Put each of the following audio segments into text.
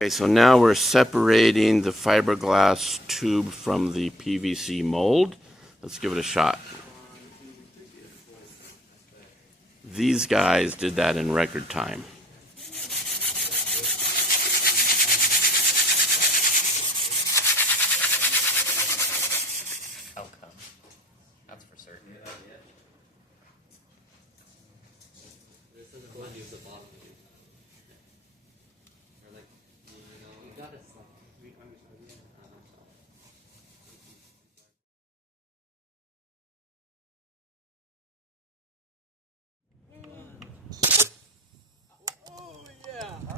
Okay, so now we're separating the fiberglass tube from the PVC mold. Let's give it a shot. These guys did that in record time. Outcome. That's for certain. This is the one use the bottom view. Or like, you got it.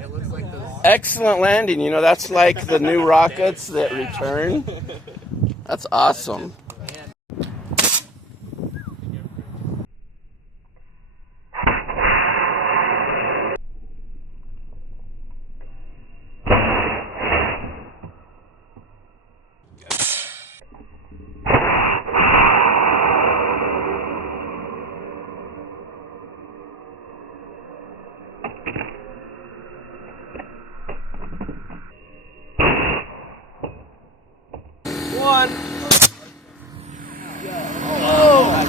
It looks like those. Excellent landing. You know, that's like the new rockets that return. That's awesome. One. Oh.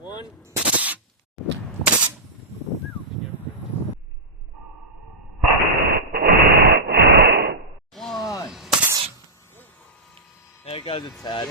One. One. There goes a tad.